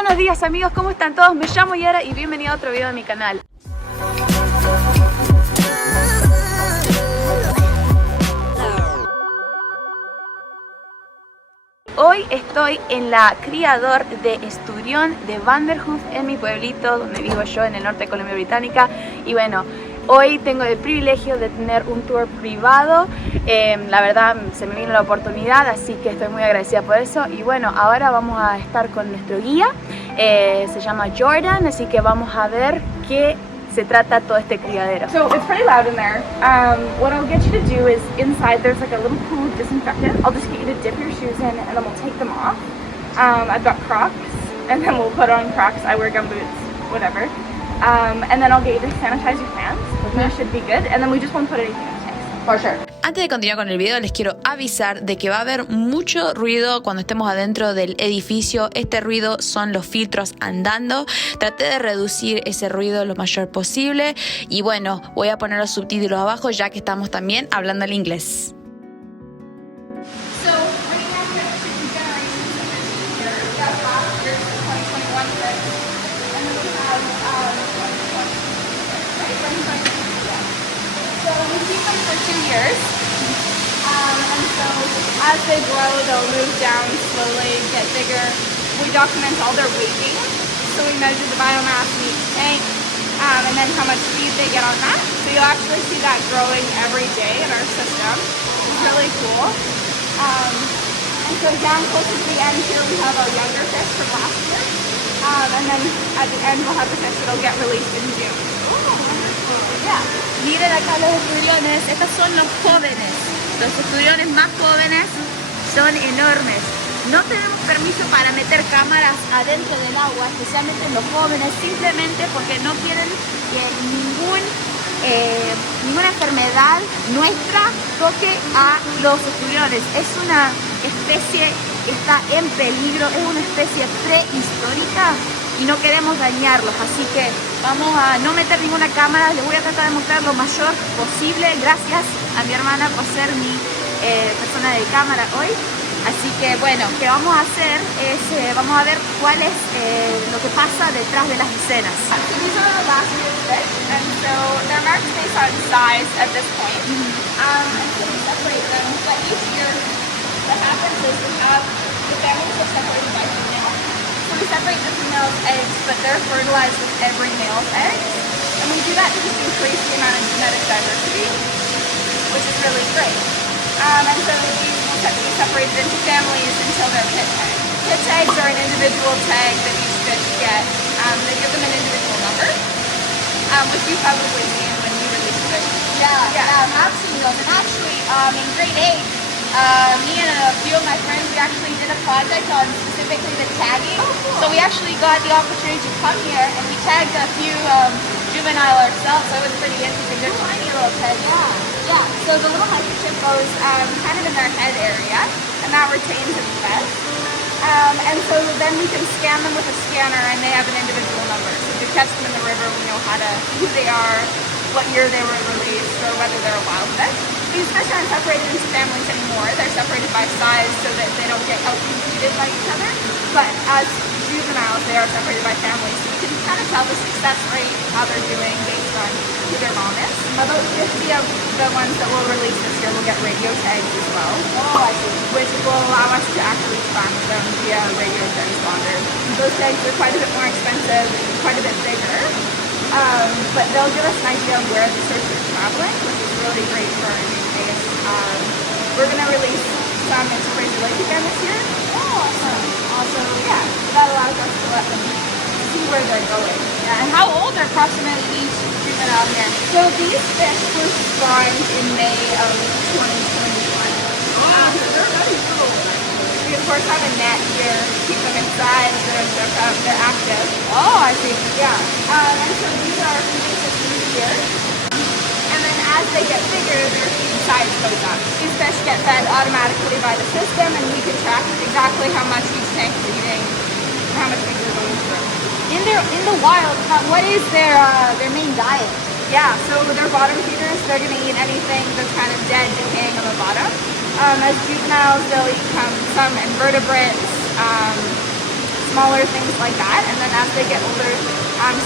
Buenos días amigos, ¿cómo están todos? Me llamo Iara y bienvenido a otro video de mi canal. Hoy estoy en la criador de Esturiones de Vanderhoof, en mi pueblito donde vivo yo en el norte de Colombia Británica. Y bueno, hoy tengo el privilegio de tener un tour privado. La verdad se me vino la oportunidad, así que estoy muy agradecida por eso. Y bueno, ahora vamos a estar con nuestro guía, se llama Jordan, así que vamos a ver qué se trata todo este criadero. So it's pretty loud in there. What I'll get you to do is inside there's like a little pool of disinfectant. I'll just get you to dip your shoes in and then we'll take them off. I've got Crocs and then we'll put on Crocs. I wear gumboots, whatever. And then I'll get you to sanitize your hands. That should be good. And then we just won't put anything in the tanks. For sure. Antes de continuar con el video les quiero avisar de que va a haber mucho ruido cuando estemos adentro del edificio. Este ruido son los filtros andando. Traté de reducir ese ruido lo mayor posible y bueno, voy a poner los subtítulos abajo ya que estamos también hablando el inglés. And so as they grow, they'll move down slowly, get bigger. We document all their weight gain, so we measure the biomass in each tank, and then how much feed they get on that. So you'll actually see that growing every day in our system. It's really cool. And so down closer to the end here, we have our younger fish from last year. And then at the end, we'll have the fish that'll get released in June. Oh, wonderful. Yeah. Miren acá los esturiones, estos son los jóvenes. Los esturiones más jóvenes son enormes. No tenemos permiso para meter cámaras adentro del agua, especialmente los jóvenes, simplemente porque no quieren que ninguna enfermedad nuestra toque a los esturiones. Es una especie que está en peligro, es una especie prehistórica y no queremos dañarlos, así que vamos a no meter ninguna cámara. Les voy a tratar de mostrar lo mayor posible. Gracias a mi hermana por ser mi persona de cámara hoy. Así que bueno, lo que vamos a hacer es, vamos a ver cuál es lo que pasa detrás de las escenas. So these are the last year's fish, and so they're marked based on size at this point. And so we separate them, but each year what happens is we have the families are separated by female. So we separate the female's eggs, but they're fertilized with every male's eggs. And we do that to just increase the amount of genetic diversity, which is really great. And so these will be separated into families until they're pit eggs. Pit eggs are an individual tag that each fish get. They give them an individual number, which you've probably seen when you release fish. Yeah, I've seen those. And actually, in grade 8, me and a few of my friends, we actually did a project on specifically the tagging. Oh, cool. So we actually got the opportunity to come here and we tagged a few juvenile ourselves, so it was pretty interesting. They're tiny little tags. Yeah, so the little microchip goes kind of in their head area, and that retains its best. And so then we can scan them with a scanner, and they have an individual number. So if you catch them in the river, we know who they are, what year they were released, or whether they're a wild fish. These fish aren't separated into families anymore. They're separated by size so that they don't get out-competed by each other. But as juveniles, they are separated by families. So we can kind of tell the success rate, how they're doing based on who their mom is. About 50 of the ones that we'll release this year will get radio tags as well. Oh, I see. Which will allow us to actually track them via radio transponder. Those tags are quite a bit more expensive, quite a bit bigger. But they'll give us an idea of where the fish are traveling, which is really great for our new case. We're going to release some into Fraser Lake again this year. Oh, awesome. Also, yeah, that allows us to let them see where they're going. Yeah, and how old are approximately these juvenile here? So these fish were spawned in May of 2021. So they're very little. We of course have a net here to keep them inside so they're active. Oh, I see. Yeah. And so these are feeding systems here. And then as they get bigger, their feed size goes up. These fish get fed automatically by the system, and we can track exactly how much each tank is eating, and how much feed they're going through. In the wild, what is their main diet? Yeah, so they're bottom feeders. They're going to eat anything that's kind of dead, decaying on the bottom. As juveniles, they'll eat some invertebrates, smaller things like that. And then as they get older,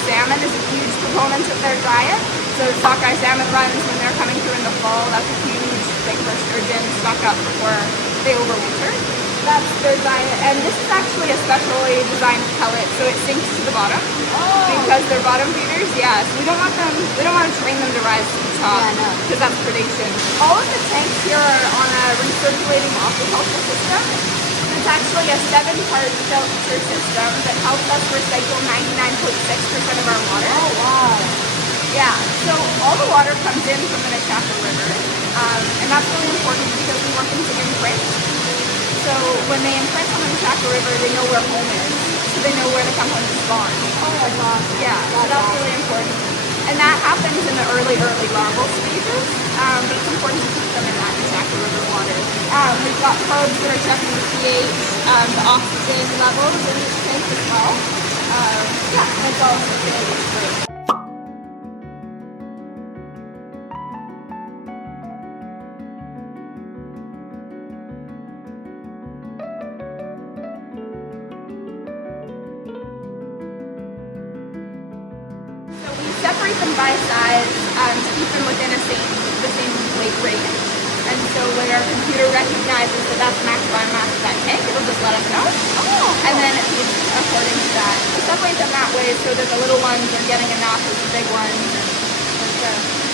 salmon is a huge proponent of their diet. So sockeye salmon runs when they're coming through in the fall. That's a huge thing for sturgeon, stock up before they overwinter. That's their diet. And this is actually a specially designed pellet, so it sinks to the bottom. Oh. Because they're bottom feeders, yeah. So we don't want to train them to rise to the top. Yeah, no. Because that's predation. All of the tanks here are on a recirculating aquaculture system. It's actually a 7-part filter system that helps us recycle 99.6% of our water. Oh, wow. Yeah, so all the water comes in from the Nechako River, and that's really important because we want them to imprint. So when they imprint on the Nechako River, they know where home is, so they know where to come home to spawn. Oh, that's awesome. Yeah, so that's really important. And that happens in the early larval stages, but it's important to keep them in that Nechako River water. We've got probes that are checking the pH, the oxygen levels in each tank as well. Yeah, and it's all great. Separate them by size to keep them within the same weight range. And so when our computer recognizes that that's the max biomass of that tank, it'll just let us know. Oh. And then it feeds according to that. We separate them that way so that the little ones are getting enough of the big ones.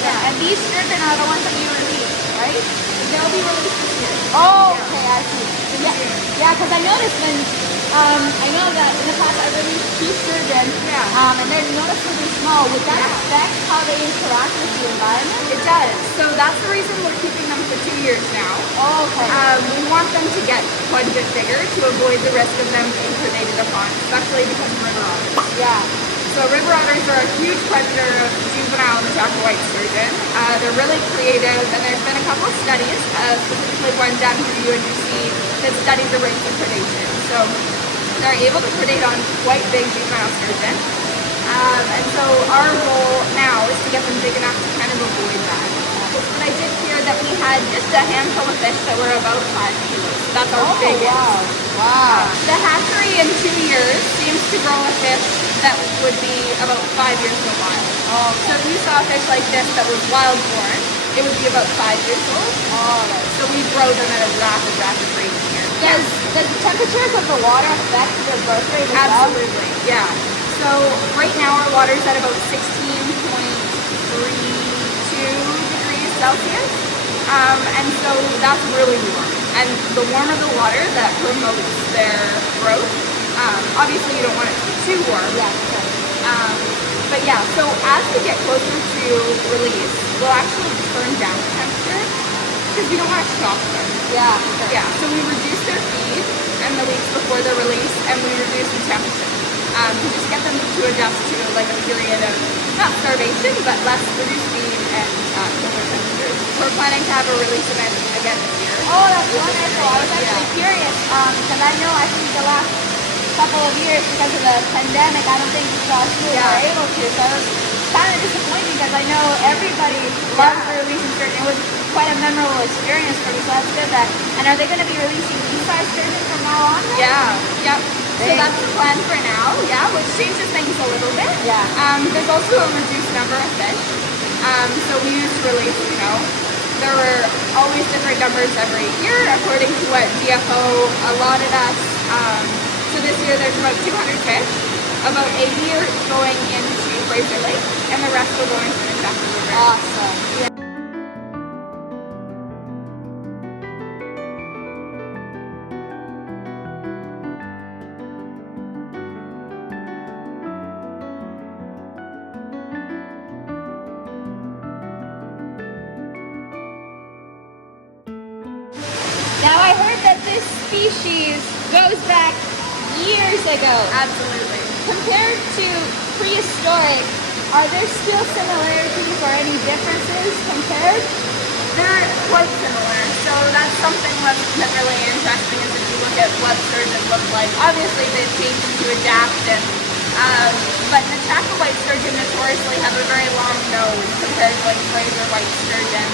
Yeah. And these sturgeon are the ones that we release, right? They'll be released this year. Oh, okay, I see. Yeah, because I noticed when I know that in the past I released 2 sturgeon, and they're noticeably small. Would that affect how they interact with the environment? It does. So that's the reason we're keeping them for 2 years now. Oh, okay. We want them to get quite a bit bigger to avoid the risk of them being predated upon, especially because of river otters. Yeah. So river otters are a huge predator of juvenile Nechako white sturgeon. They're really creative, and there's been a couple of studies, specifically one done through UNBC, that studied the rates of predation. So they're able to predate on quite big juvenile sturgeon. And so our goal now is to get them big enough to kind of avoid that. But I did hear that we had just a handful of fish that were about 5 kilos. That's our biggest. Wow. The hatchery in 2 years seems to grow a fish that would be about 5 years in the wild. Oh. So if you saw a fish like this that was wild born, it would be about 5 years old. Oh, right. So we grow them at a rapid rate here. Does the temperatures of the water affect their growth rate as well? Absolutely, yeah. So right now our water's at about 16.32 degrees Celsius. And so that's really warm. And the warmer the water, that promotes their growth. Obviously you don't want it to be too warm. Yeah, sure. But yeah, so as we get closer to release, we'll actually turn down the temperature because we don't want to shock them. Yeah, sure. Yeah, so we reduce their feed in the weeks before their release, and we reduce the temperature to just get them to adjust to like a period of not starvation, but less reduced feed and cooler temperatures. We're planning to have a release event again this year. Oh, that's wonderful. I was actually curious because I think the last couple of years, because of the pandemic, I don't think we were able to. So I was kind of disappointed because I know everybody loves releasing sturgeon. It was quite a memorable experience for me, so that's good. And are they going to be releasing these size sturgeon from now on? Then? Yeah, yep. So that's the plan for now, which changes things a little bit. Yeah. There's also a reduced number of fish. So we used to release, there were always different numbers every year according to what DFO allotted us. So this year there's about 200 fish. About 80 are going into Fraser Lake, and the rest are going to the Nechako River. Awesome. Yeah. Now I heard that this species goes back years ago. Absolutely. Compared to prehistoric, are there still similarities or any differences compared? They're quite similar. So that's something that's really interesting is if you look at what sturgeon look like. Obviously they've changed to adapt, but Nechako white sturgeon notoriously have a very long nose compared to like Fraser white sturgeon.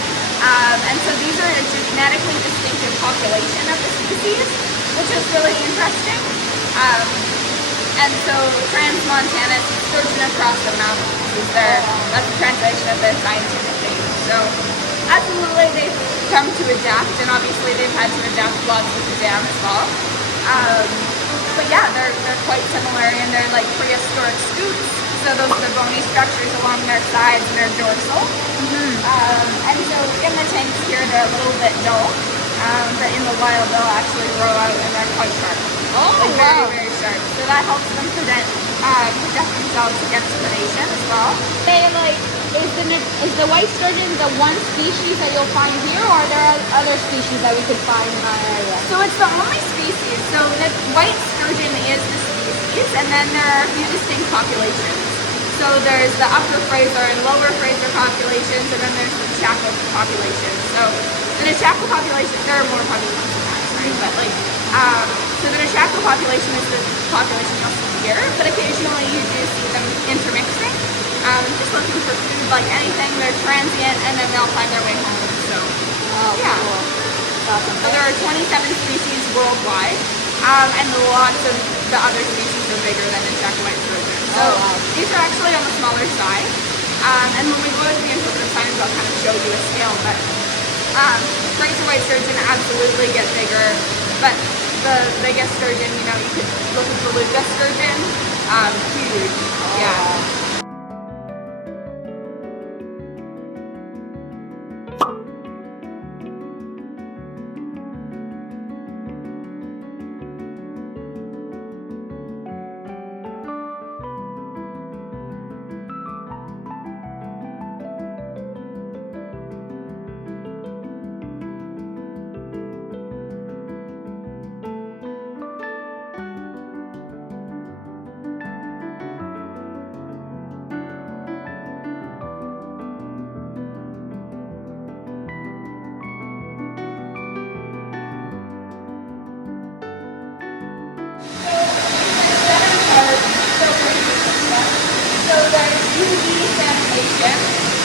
And so these are a genetically distinctive population of the species, which is really interesting. And so Trans-Montana Sturgeon across the mountains is that's the translation of the scientific name. So absolutely they've come to adapt, and obviously they've had to adapt lots with the dam as well. But yeah, they're quite similar, and they're like prehistoric scoots. So those are the bony structures along their sides and their dorsal. And so in the tanks here, they're a little bit dull, but in the wild they'll actually grow out and they're quite sharp. Like very, very sharp. So that helps them protect themselves against predation as well. They like, is the white sturgeon the one species that you'll find here, or are there other species that we could find in our area? So it's the only species. So the white sturgeon is the species, and then there are a few distinct populations. So there's the Upper Fraser and Lower Fraser populations, and then there's the Nechako population. So the Nechako population, there are more populations than that, right? But like, so the Nechako population is the population you'll see here, but occasionally you do see them intermixing, just looking for food, like anything. They're transient, and then they'll find their way home. So yeah. Cool. Awesome. So there are 27 species worldwide, and lots of the other species are bigger than Nechako white sturgeon. So these are actually on the smaller side, and when we go to the interpretive signs, I'll kind of show you a scale. But Fraser white sturgeon absolutely get bigger, but the biggest sturgeon, you know, you could look at the beluga sturgeon, huge, yeah.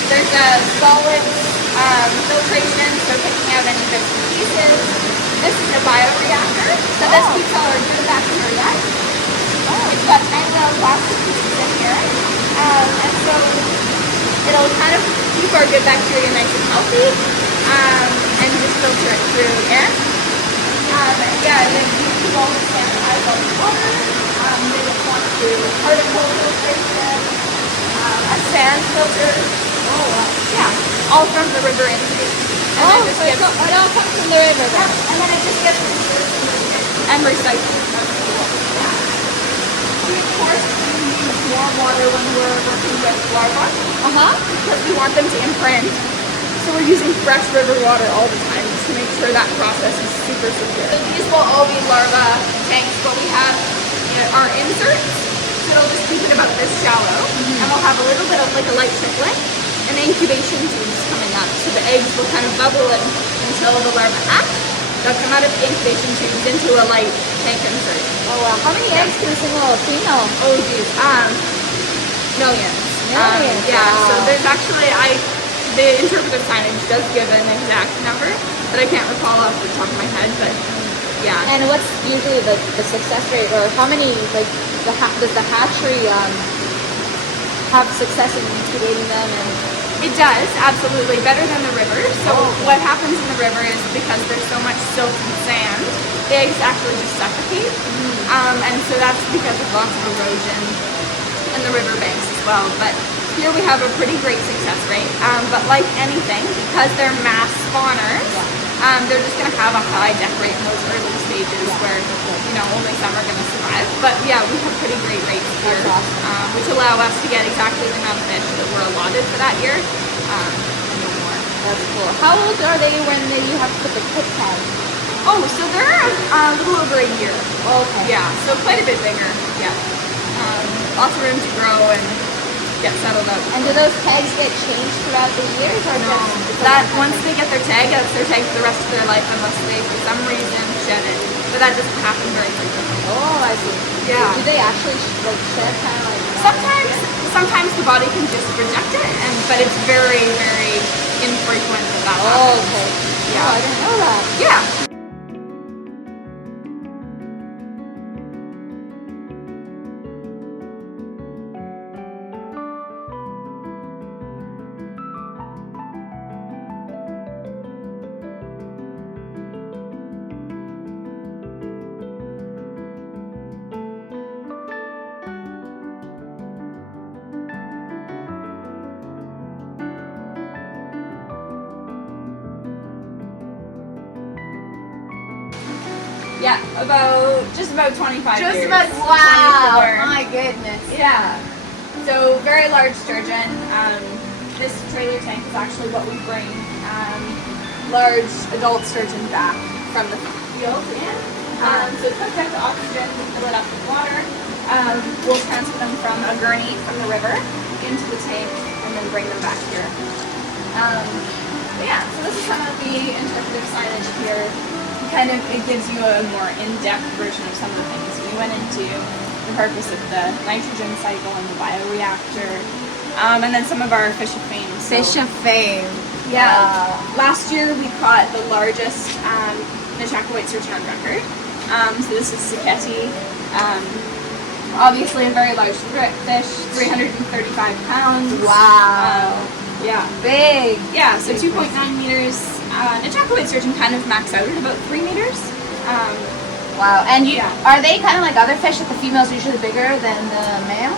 There's a solid filtration, so picking out any bits and pieces. This is a bioreactor, so this keeps all our good bacteria. It's got tiny little plastic pieces in here, and so it'll kind of keep our good bacteria nice and healthy, and just filter it through in. And yeah, then you can also sanitize all the water. They just want to do particle filtration, a sand filter. Yeah, all from the river intake. And So it all comes from the river then? And then it just gets and recycled. Yeah. We of course use warm water when we're working with larvae. Because we want them to imprint. So we're using fresh river water all the time just to make sure that process is super secure. So these will all be larva tanks, but we have our inserts. So it'll just keep it about this shallow. And we'll have a little bit of like a light trickling. And incubation tubes coming up, so the eggs will kind of bubble in until the larvae hatch. They'll come out of the incubation tubes into a light tank insert. Oh wow! How many eggs can a single female? Oh geez, millions. Millions. Yeah. Wow. So there's actually the interpretive signage does give an exact number, but I can't recall off the top of my head. But yeah. And what's usually the success rate, or how many does the hatchery have success in incubating them? And it does, absolutely. Better than the river. So what happens in the river is because there's so much silt and sand, the eggs actually just suffocate. And so that's because of lots of erosion in the river banks as well. But here we have a pretty great success rate. But like anything, because they're mass spawners, they're just going to have a high death rate in those early stages where, you know, only some are going to survive. But yeah, we have pretty great rates here, which allow us to get exactly the amount of fish that were allotted for that year. And no more. that's cool. How old are they when you have to put the pit tag? Oh, so they're a little over a year. Okay. Yeah, so quite a bit bigger. Yeah. Lots of room to grow and get settled up. And do those tags get changed throughout the years, or No, that once they get their tag, that's their tag for the rest of their life unless they, for some reason, shed it. But that doesn't happen very frequently. Oh, I see. Yeah. Do they actually shed kind of like? Sometimes the body can just reject it, but it's very, very infrequent that happens. Oh, okay. Yeah. Oh, I didn't know that. Yeah. Yeah, just about 25 Just years. about, wow, 24. my goodness. Yeah. So very large sturgeon. This trailer tank is actually what we bring large adult sturgeon back from the field in. So it's hooked up to oxygen, we fill it up with water. We'll transfer them from a gurney from the river into the tank and then bring them back here. But yeah, so this is some of the interpretive signage here. It gives you a more in-depth version of some of the things we went into, the purpose of the nitrogen cycle and the bioreactor, and then some of our fish of fame. Fish of fame. Yeah. Last year we caught the largest Nechako white sturgeon on record. So this is Siketi. Obviously a very large fish, 335 pounds. Wow. Yeah. Big. Yeah, so 2.9 meters. Nechako white sturgeon kind of max out at about 3 meters. Wow. And are they kind of like other fish that the female's usually bigger than the male?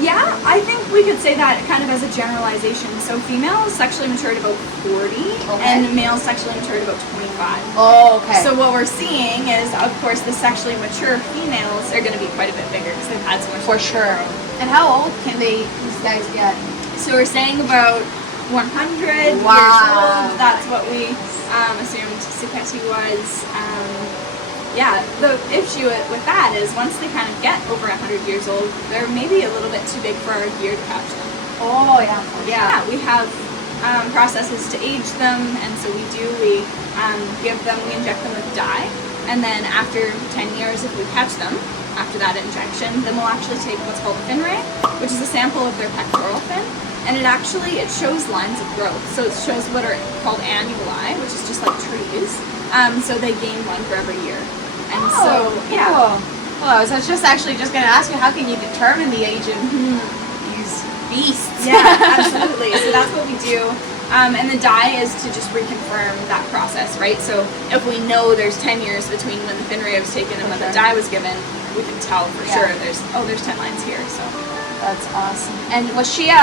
Yeah, I think we could say that kind of as a generalization. So females sexually mature at about 40, and males sexually mature at about 25. Oh, okay. So what we're seeing is, of course, the sexually mature females are going to be quite a bit bigger because they've had so much. For sure. And how old can these guys get? So we're saying about 100 years old. That's what we assumed Siketi was. Yeah, the issue with that is once they kind of get over 100 years old, they're maybe a little bit too big for our gear to catch them. Oh, yeah. Yeah, we have processes to age them, and so we inject them with dye, and then after 10 years, if we catch them, after that injection, then we'll actually take what's called a fin ray, which is a sample of their pectoral fin, and it shows lines of growth. So it shows what are called annuli, which is just like trees. So they gain one for every year. And yeah. Cool. Well, I was just going to ask you, how can you determine the age of these beasts? Yeah, absolutely. So that's what we do. And the dye is to just reconfirm that process, right? So if we know there's 10 years between when the fin ray was taken and when the dye was given, we can tell for sure there's 10 lines here. So that's awesome. And was she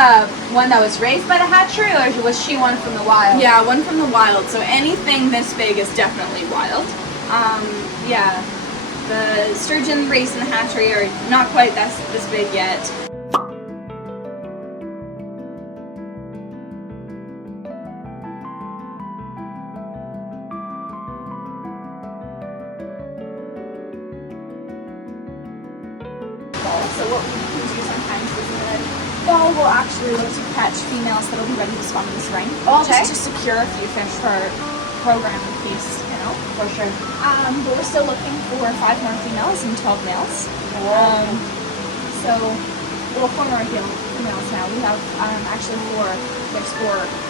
one that was raised by the hatchery, or was she one from the wild? Yeah, one from the wild. So anything this big is definitely wild. Yeah, the sturgeon raised in the hatchery are not quite this big yet. So what we can do sometimes is in the fall we'll actually look to catch females that'll be ready to spawn in the spring. Okay. Just to secure a few fish for our program in case, For sure. But we're still looking for 5 more females and 12 males. So we'll form our females now. We have actually 4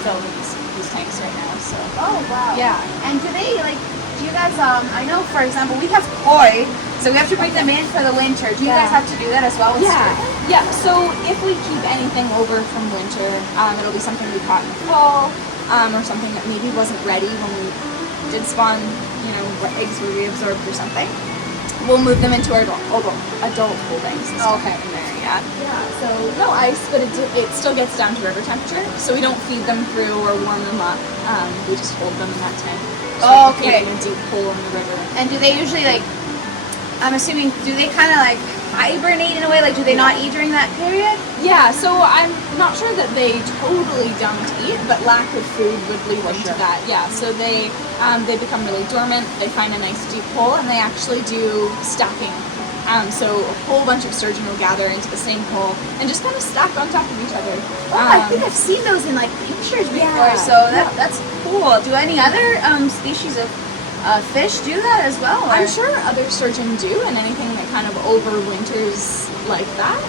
filled in these tanks right now. So. Oh, wow. Yeah. And do you guys, I know, for example, we have koi, so we have to bring them in for the winter. Do you guys have to do that as well? Yeah, so if we keep anything over from winter, it'll be something we caught in the fall, or something that maybe wasn't ready when we did spawn, eggs were reabsorbed or something. We'll move them into our adult holdings. Okay. In there, yeah. So no ice, but it still gets down to river temperature, so we don't feed them through or warm them up. We just hold them in that tank. So Okay. in a deep hole in the river. And do they usually, I'm assuming, do they kind of hibernate in a way? Do they not eat during that period? Yeah, so I'm not sure that they totally don't eat, but lack of food would lead them to that. Yeah, so they become really dormant, they find a nice deep hole, and they actually do stacking. So a whole bunch of sturgeon will gather into the same hole and just kind of stack on top of each other. Oh, I think I've seen those in pictures before, Yeah. so that's cool. Do any other species of fish do that as well? Or? I'm sure other sturgeon do, and anything that kind of overwinters like that,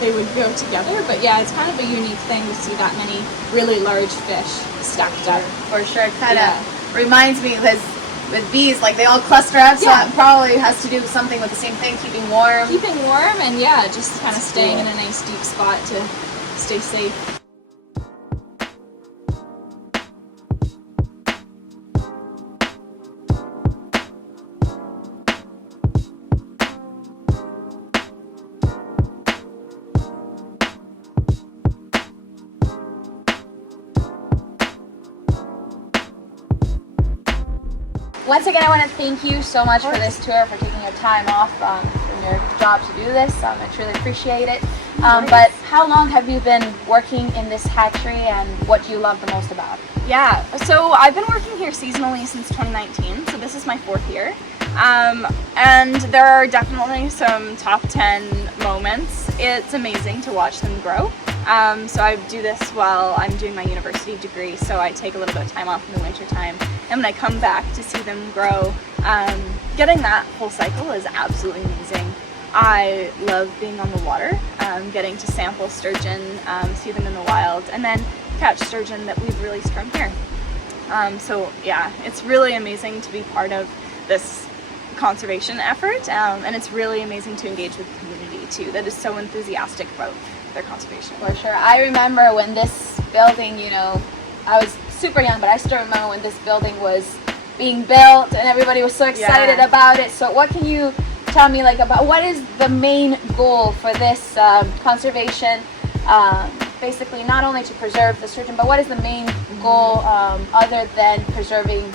they would go together. But yeah, it's kind of a unique thing to see that many really large fish stacked up. For sure. It kind of reminds me with bees, they all cluster up, so it probably has to do something with the same thing, keeping warm. Keeping warm and just kind of staying in a nice deep spot to stay safe. once again, I want to thank you so much for this tour, for taking your time off from your job to do this. I truly appreciate it. But how long have you been working in this hatchery, and what do you love the most about it? Yeah, so I've been working here seasonally since 2019, so this is my 4th year. And there are definitely some top 10 moments. It's amazing to watch them grow. So I do this while I'm doing my university degree, so I take a little bit of time off in the winter time, and when I come back to see them grow, getting that whole cycle is absolutely amazing. I love being on the water, getting to sample sturgeon, see them in the wild, and then catch sturgeon that we've released from here. So yeah, it's really amazing to be part of this conservation effort, and it's really amazing to engage with the community too, that is so enthusiastic about their conservation. For sure. I remember when this building, you know, I was super young, but I still remember when this building was being built and everybody was so excited about it. So what can you tell me about what is the main goal for this conservation? Basically, not only to preserve the sturgeon, but what is the main goal other than preserving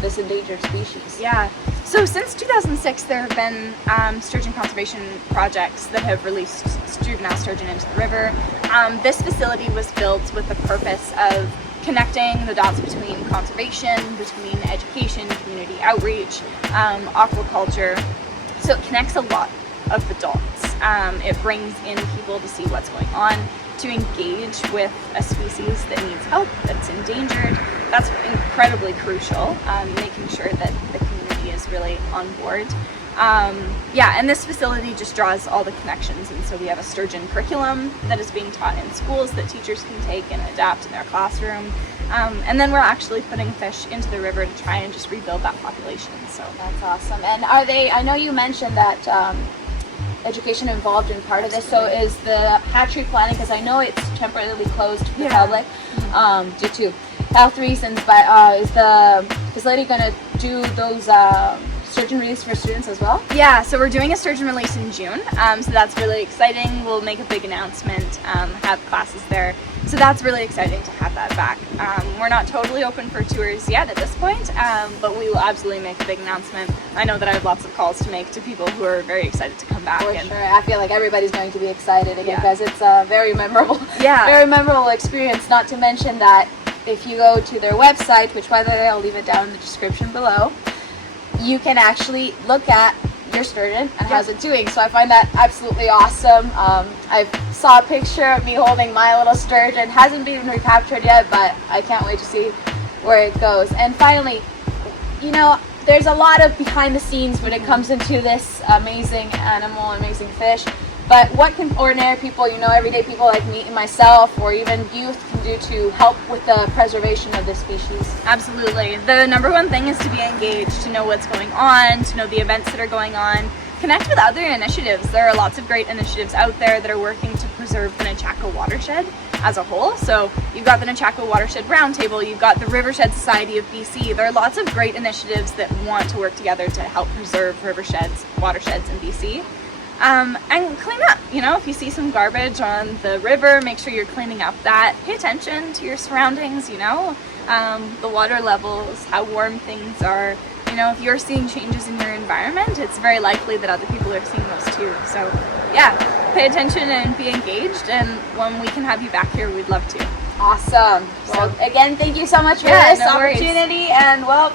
this endangered species? Yeah. So since 2006, there have been sturgeon conservation projects that have released juvenile sturgeon into the river. This facility was built with the purpose of connecting the dots between conservation, between education, community outreach, aquaculture. So it connects a lot of the dots. It brings in people to see what's going on, to engage with a species that needs help, that's endangered. That's incredibly crucial, making sure that the community is really on board. Yeah, and this facility just draws all the connections, and so we have a sturgeon curriculum that is being taught in schools that teachers can take and adapt in their classroom. And then we're actually putting fish into the river to try and just rebuild that population. So that's awesome. And I know you mentioned that education involved in part of this, so is the hatchery planning, because I know it's temporarily closed to the public due to health reasons, but is the facility going to do those sturgeon release for students as well? Yeah, so we're doing a sturgeon release in June, so that's really exciting. We'll make a big announcement, have classes there, so that's really exciting to have that back. We're not totally open for tours yet at this point, but we will absolutely make a big announcement. I know that I have lots of calls to make to people who are very excited to come back. For sure, I feel like everybody's going to be excited again, because it's a very memorable, very memorable experience. Not to mention that if you go to their website, which by the way I'll leave it down in the description below, you can actually look at your sturgeon and how's it doing. So I find that absolutely awesome. I saw a picture of me holding my little sturgeon. Hasn't been recaptured yet, but I can't wait to see where it goes. And finally, you know, there's a lot of behind the scenes when it comes into this amazing animal, amazing fish. But what can ordinary people, you know, everyday people like me and myself, or even youth, can do to help with the preservation of this species? Absolutely. The number one thing is to be engaged, to know what's going on, to know the events that are going on. Connect with other initiatives. There are lots of great initiatives out there that are working to preserve the Nechako watershed as a whole. So you've got the Nechako Watershed Roundtable, you've got the Rivershed Society of BC. There are lots of great initiatives that want to work together to help preserve watersheds in BC. And clean up, you know, if you see some garbage on the river, make sure you're cleaning up that. Pay attention to your surroundings, you know, the water levels, how warm things are. You know, if you're seeing changes in your environment, it's very likely that other people are seeing those too. So yeah, pay attention and be engaged, and when we can have you back here, we'd love to. Awesome. Well, again, thank you so much for this opportunity, and well,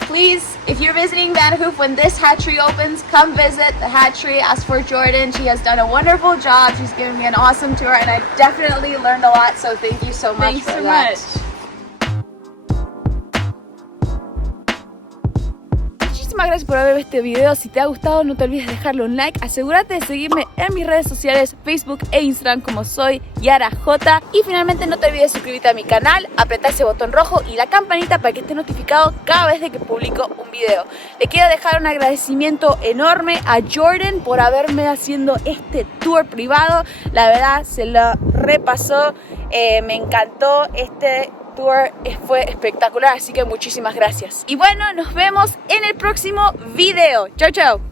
please, if you're visiting Vanderhoof when this hatchery opens, come visit the hatchery. Ask for Jordan. She has done a wonderful job. She's given me an awesome tour, and I definitely learned a lot, so thank you so much for that. Thanks so much. Muchísimas gracias por ver este video. Si te ha gustado, no te olvides de dejarle un like. Asegúrate de seguirme en mis redes sociales, Facebook e Instagram como soy.yaraj. Y finalmente no te olvides de suscribirte a mi canal, apretar ese botón rojo y la campanita para que estés notificado cada vez de que publico un video. Le quiero dejar un agradecimiento enorme a Jordan por haberme haciendo este tour privado. La verdad se lo repasó, me encantó este tour, fue espectacular, así que muchísimas gracias. Y bueno, nos vemos en el próximo video. Chau, chau.